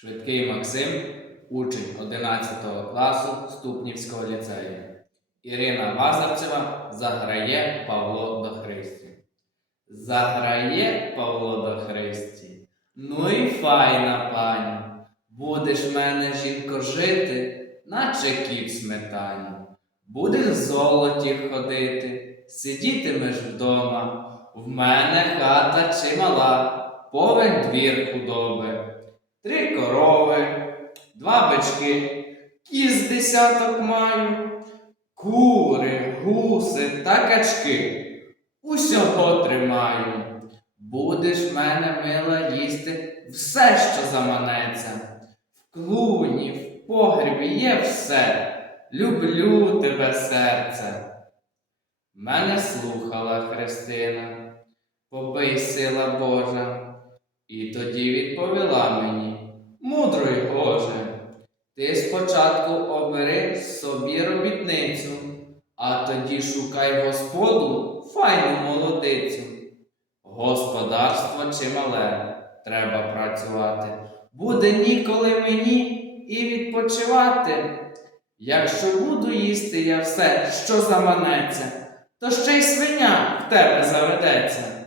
Швидкий Максим, учень 11 класу Ступнівського ліцею. Ірина Вазарцева заграє Павло до Христі. Заграє Павло до Христі. Ну і файна пані. Будеш мене, жінко, жити, наче кіт сметані. Будеш в золоті ходити, сидітимеш вдома. В мене хата чимала, повен двір худоби, три два бички, кіз десяток маю, кури, гуси та качки. Усього тримаю. Будеш мене мила їсти все, що заманеться. В клуні, в погрібі є все. Люблю тебе, серце. Мене слухала Христина, побий сила Божа, і тоді відповіла мені, мудро Боже, ти спочатку обери собі робітницю, а тоді шукай господу файну молодицю. Господарство чимале, треба працювати. Буде ніколи мені і відпочивати. Якщо буду їсти я все, що заманеться, то ще й свиня в тебе заведеться.